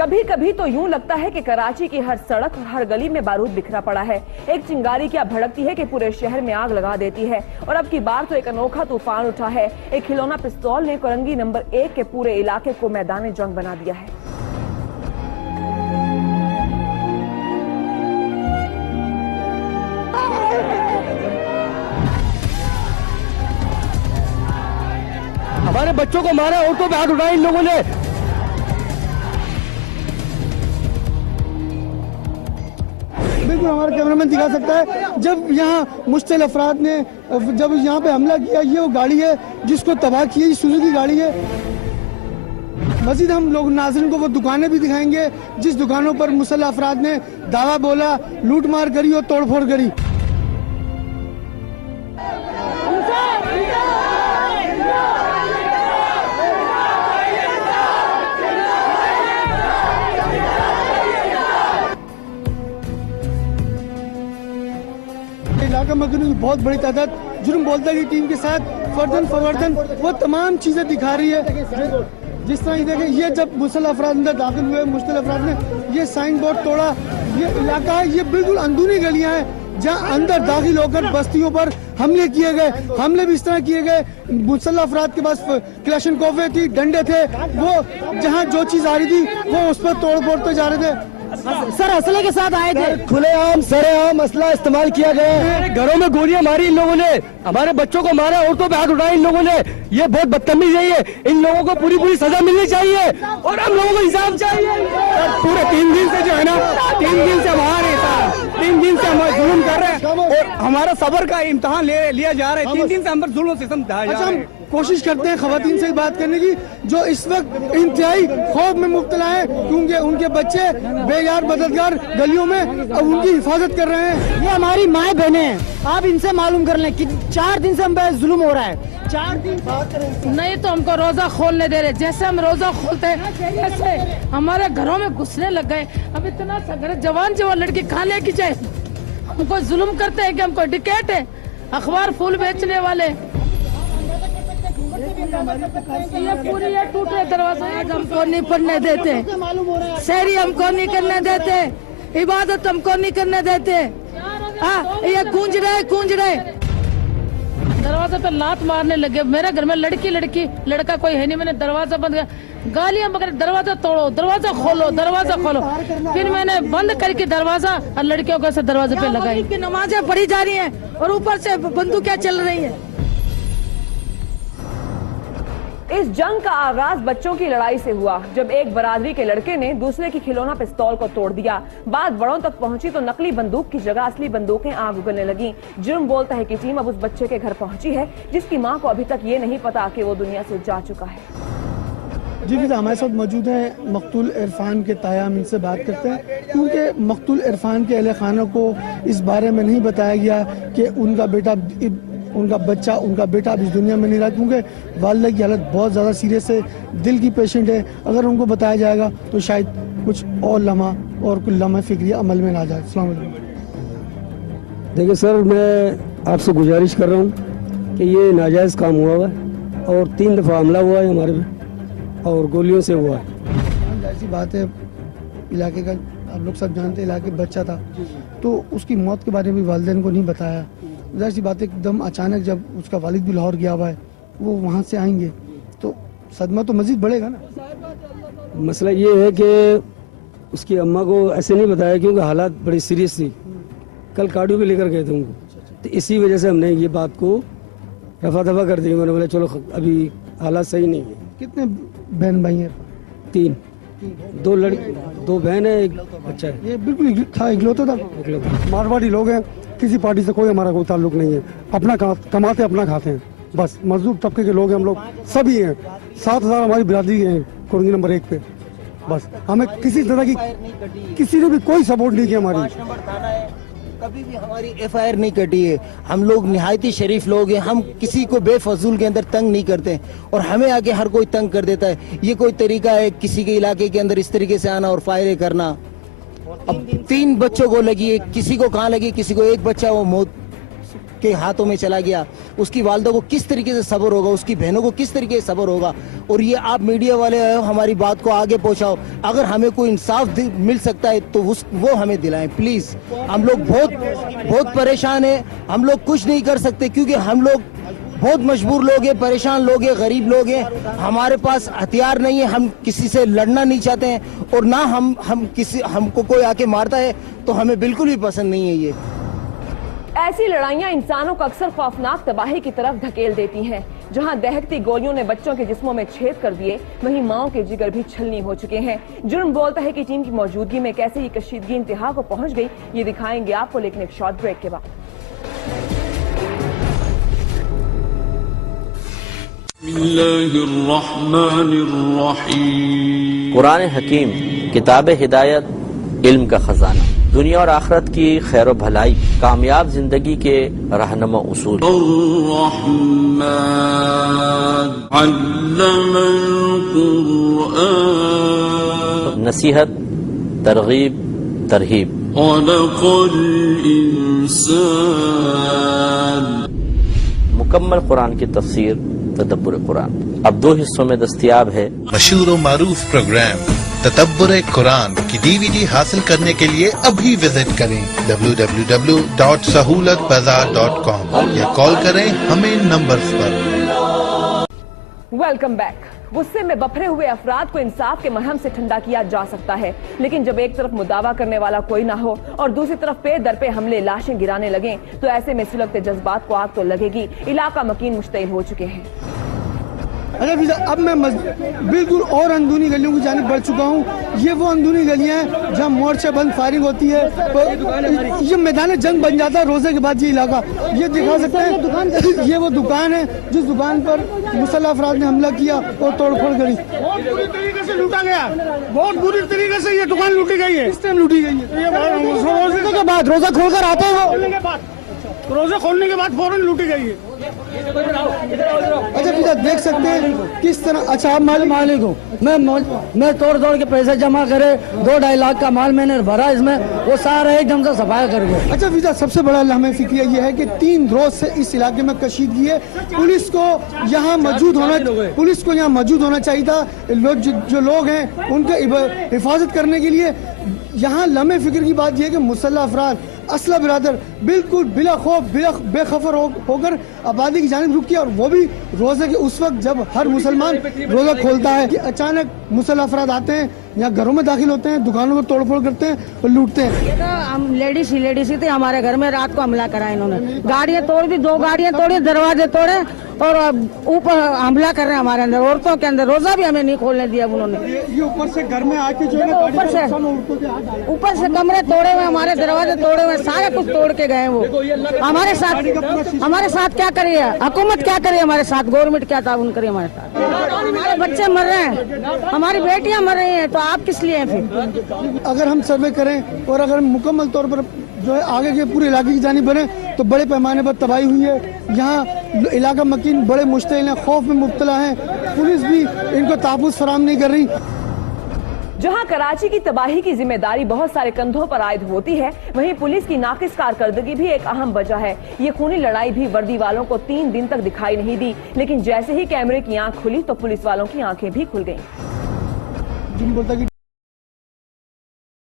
कभी कभी तो यूं लगता है कि कराची की हर सड़क और हर गली में बारूद बिखरा पड़ा है। एक चिंगारी क्या भड़कती है कि पूरे शहर में आग लगा देती है। और अब की बार तो एक अनोखा तूफान उठा है। एक खिलौना पिस्तौल ने कोरंगी नंबर 1 के पूरे इलाके को मैदान जंग बना दिया है। हमारे बच्चों को मारा, औरतों पे हाथ उठाए इन लोगों ने। बिल्कुल हमारा कैमरामैन दिखा सकता है जब यहाँ मुश्तिल अफराद ने जब यहाँ पे हमला किया। ये वो गाड़ी है जिसको तबाह किया, ये सुजुकी गाड़ी है। मजीद हम लोग नाज़रीन को वो दुकानें भी दिखाएंगे जिस दुकानों पर मुसल्लह अफराद ने दावा बोला, लूट मार करी और तोड़फोड़ करी। इलाका मगन की बहुत बड़ी तादाद जुर्म बोलता की टीम के साथ फर्दन फवर्दन वो तमाम चीजें दिखा रही है। जिस तरह ये देखें, ये जब मुसल्लह अफराद अंदर दाखिल हुए, मुश्तिल अफराद ने ये साइन बोर्ड तोड़ा। ये इलाका है, ये बिल्कुल अंदरूनी गलियां हैं जहां अंदर दाखिल होकर बस्तियों पर हमले किए गए। हमले भी इस तरह किए गए, मुसल्लह अफराद के पास क्लैशनकोफे थी, डंडे थे, वो जहां जो चीज आ रही थी वो उस पर तोड़ फोड़ते जा रहे थे। सर असले के साथ आए थे, खुलेआम सरेआम असला इस्तेमाल किया गया है। घरों में गोलियां मारी इन लोगों ने, हमारे बच्चों को मारा, औरतों पे हाथ उठाए इन लोगों ने। ये बहुत बदतमीजी है। इन लोगों को पूरी सजा मिलनी चाहिए और हम लोगों को इंसाफ चाहिए। पूरे 3 दिन से जो है ना, 3 दिन से हमारे 3 दिन से हम जुल्म कर रहे हैं और हमारा सब्र का इम्तहान लिया जा रहा है। 3 दिन से हम पर जुल्म सिस्टम ढाया जा रहा है। कोशिश करते हैं खवातीन से बात करने की जो इस वक्त इंतहाई खौफ में मुब्तला है क्योंकि उनके बच्चे बेयार मददगार गलियों में अब उनकी हिफाजत कर रहे हैं। ये हमारी माए बहने हैं, आप इनसे मालूम कर लें कि 4 दिन से हम पे जुल्म हो रहा है। 4 दिन नहीं तो हमको रोजा खोलने दे रहे। जैसे हम रोजा खोलते हैं ऐसे हमारे घरों में घुसने लग गए। अब इतना सा जवान लड़की खा ले की जाए, हमको जुल्म करते हैं कि हमको डिकेट है, अखबार फूल बेचने वाले। ये पूरी ये टूटे दरवाजे हमको नहीं पढ़ने देते, शहरी हमको नहीं करने देते, इबादत हमको नहीं करने देते। ये गूंज रहे दरवाजा पे लात मारने लगे। मेरे घर में लड़की लड़का कोई है नहीं। मैंने दरवाजा बंद किया, गालियां मगर दरवाजा तोड़ो, दरवाजा खोलो। फिर मैंने बंद करके दरवाजा और लड़कियों को ऐसे दरवाजे पे लगाई। नमाजें पढ़ी जा रही हैं और ऊपर से बंदूकें चल रही है। इस जंग का आगाज बच्चों की लड़ाई से हुआ जब एक बरादरी के लड़के ने दूसरे की खिलौना पिस्तौल को तोड़ दिया। बात बड़ों तक पहुंची तो नकली बंदूक की जगह असली बंदूकें आग उगलने लगी। जुर्म बोलता है कि टीम अब उस बच्चे के घर पहुंची है जिसकी मां को अभी तक ये नहीं पता कि वो दुनिया से जा चुका है। जी फिर हमारे साथ मौजूद हैं मकतूल इरफान के ताया, हम इनसे बात करते हैं क्योंकि मकतूल इरफान के अहले खाना को इस बारे में नहीं बताया गया कि उनका बेटा अब इस दुनिया में नहीं रहा क्योंकि वालिदा की हालत बहुत ज़्यादा सीरियस है, दिल की पेशेंट है। अगर उनको बताया जाएगा तो शायद कुछ और लम्हा फिक्रिया अमल में ना जाए। अस्सलाम वालेकुम। देखिए सर, मैं आपसे गुजारिश कर रहा हूँ कि ये नाजायज़ काम हुआ है और 3 दफ़ा हमला हुआ है हमारे पे और गोलियों से हुआ है। ऐसी बात है, इलाके का आप लोग सब जानते हैं, इलाके बच्चा था तो उसकी मौत के बारे में वालिदैन को नहीं बताया। ज़ाहिर सी बात है एकदम अचानक जब उसका वालिद भी लाहौर गया हुआ है, वो वहाँ से आएंगे तो सदमा तो मजीद बढ़ेगा ना। मसला ये है कि उसकी अम्मा को ऐसे नहीं बताया क्योंकि हालात बड़ी सीरियस थी। कल कार्डियो भी लेकर गए थे उनको, तो इसी वजह से हमने ये बात को रफा दफा कर दी। मैंने बोला चलो अभी हालात सही नहीं है। कितने बहन भाई हैं? 3, 2 लड़की 2 बहन है, 1 बच्चा है। ये बिल्कुल था, इकलौता था। मारवाड़ी लोग हैं, किसी पार्टी से कोई हमारा कोई ताल्लुक नहीं है। अपना कमाते अपना खाते हैं, बस मजदूर तबके के लोग हैं हम लोग, सभी हैं। 7000 हमारी बिरादरी है कोरंगी नंबर 1 पे। बस हमें किसी तरह की किसी ने भी कोई सपोर्ट नहीं किया। हमारी कभी भी हमारी FIR नहीं कटी है। हम लोग निहायती शरीफ लोग हैं, हम किसी को बेफजूल के अंदर तंग नहीं करते और हमें आके हर कोई तंग कर देता है। ये कोई तरीका है किसी के इलाके के अंदर इस तरीके से आना और फायरिंग करना? अब 3 बच्चों को लगी है, किसी को कहाँ लगी, किसी को 1 बच्चा वो मौत के हाथों में चला गया, उसकी वालदा को किस तरीके से सब्र होगा, उसकी बहनों को किस तरीके से सब्र होगा। और ये आप मीडिया वाले आए हो, हमारी बात को आगे पहुंचाओ। अगर हमें कोई इंसाफ मिल सकता है तो वो हमें दिलाएं प्लीज। हम लोग बहुत परेशान हैं, हम लोग कुछ नहीं कर सकते क्योंकि हम लोग बहुत मजबूर लोग हैं, परेशान लोग हैं, गरीब लोग हैं। हमारे पास हथियार नहीं है, हम किसी से लड़ना नहीं चाहते हैं और ना हमको कोई आके मारता है तो हमें बिल्कुल भी पसंद नहीं है ये। ऐसी लड़ाइयां इंसानों को अक्सर खौफनाक तबाही की तरफ धकेल देती हैं। जहां दहकती गोलियों ने बच्चों के जिस्मों में छेद कर दिए, वहीं माओ के जिगर भी छलनी हो चुके हैं। जुर्म बोलता है कि टीम की मौजूदगी में कैसे ये कशीदगी इंतहा को पहुंच गई, ये दिखाएंगे आपको, लेकिन एक शॉर्ट ब्रेक के बाद। कुरान हकीम किताब हिदायत, इल्म का खजाना, दुनिया और आखिरत की खैर व भलाई, कामयाब जिंदगी के रहनुमा उसूल। नसीहत, तरगीब, तरहीब। मुकम्मल कुरान की तफसीर तदब्बुर कुरान अब 2 हिस्सों में दस्तयाब है। मशहूर व मारूफ प्रोग्राम तदब्बुर कुरान की DVD हासिल करने के लिए अभी विजिट करें www.sahulatbazaar.com या कॉल करें हमें इन नंबर्स पर। Welcome back. गुस्से में बफरे हुए अफराद को इंसाफ के मरहम से ठंडा किया जा सकता है, लेकिन जब एक तरफ मुदावा करने वाला कोई ना हो और दूसरी तरफ पे दर पे हमले, लाशें गिराने लगें, तो ऐसे में सुलगते जज्बात को आग तो लगेगी। इलाका मकीन मुश्तइल हो चुके हैं। अच्छा, अब मैं बिल्कुल और अंदरूनी गलियों की जानिब बढ़ चुका हूँ। ये वो अंदरूनी गलियाँ हैं जहाँ मोर्चा बंद फायरिंग होती है, ये मैदान जंग बन जाता है रोजे के बाद। ये इलाका ये दिखा सकते हैं, ये वो दुकान है जिस दुकान पर मुसल्लह अफराद ने हमला किया और तोड़फोड़ करी। बहुत बुरी तरीके से लूटा गया, बहुत बुरी तरीके से ये दुकान लूटी गई है, इस टाइम लूटी गई है। रोजे के बाद, रोजा खोलकर आते हैं, रोजा खोलने के बाद फौरन लूटी गई है। अच्छा पिता देख सकते हैं किस तरह। अच्छा आप मालिक हो, मैं तोड़ के पैसे जमा करे 2-2.5 लाख का माल मैंने भरा इसमें, वो सारा एकदम से सफाया कर गया। अच्छा पिता सबसे बड़ा हमें फिक्र ये है कि 3 रोज से इस इलाके में कशीदगी है। पुलिस को यहाँ मौजूद होना चाहिए था। जो लोग हैं उनके हिफाजत करने के लिए यहाँ लम्हे फिक्र की बात यह है कि मुसल्लह अफराद, असला बिरादर बिल्कुल बिला खौफ बेखबर होकर आबादी की जानिब रुक किया, और वो भी रोजे के उस वक्त जब हर मुसलमान रोजा खोलता है कि अचानक मुसल्लह अफराद आते हैं, यहाँ घरों में दाखिल होते हैं, दुकानों में तोड़फोड़ करते हैं और लूटते हैं। ये तो हम लेडीज ही थे, हमारे घर में रात को हमला करा इन्होंने, गाड़ियाँ तोड़ दी, 2 गाड़ियाँ तोड़ी, दरवाजे तोड़े और ऊपर हमला कर रहे हैं हमारे अंदर, औरतों के अंदर। रोजा भी हमें नहीं खोलने दिया उन्होंने। ये ऊपर से घर में आके जो है ऊपर से कमरे तोड़े हुए, हमारे दरवाजे तोड़े हुए, सारे कुछ तोड़ के गए वो। हमारे साथ क्या करिए, हुकूमत क्या करे हमारे साथ, गवर्नमेंट क्या ताउन करे हमारे साथ। हमारे बच्चे मर रहे हैं, हमारी बेटियां मर रही हैं, तो आप किस लिए हैं फिर? अगर हम सर्वे करें और अगर मुकम्मल तौर पर जो है आगे के पूरे इलाके की जानिब बने तो बड़े पैमाने पर तबाही हुई है। यहाँ इलाका मकीन बड़े मुश्तिल हैं, खौफ में मुब्तला हैं, पुलिस भी इनको तहफ़्फ़ुज़ फराहम नहीं कर रही। जहां कराची की तबाही की जिम्मेदारी बहुत सारे कंधों पर आयद होती है, वहीं पुलिस की नाकिस कारकर्दगी भी एक अहम वजह है। ये खूनी लड़ाई भी वर्दी वालों को 3 दिन तक दिखाई नहीं दी, लेकिन जैसे ही कैमरे की आंख खुली तो पुलिस वालों की आंखें भी खुल गईं। जिन बोलता कि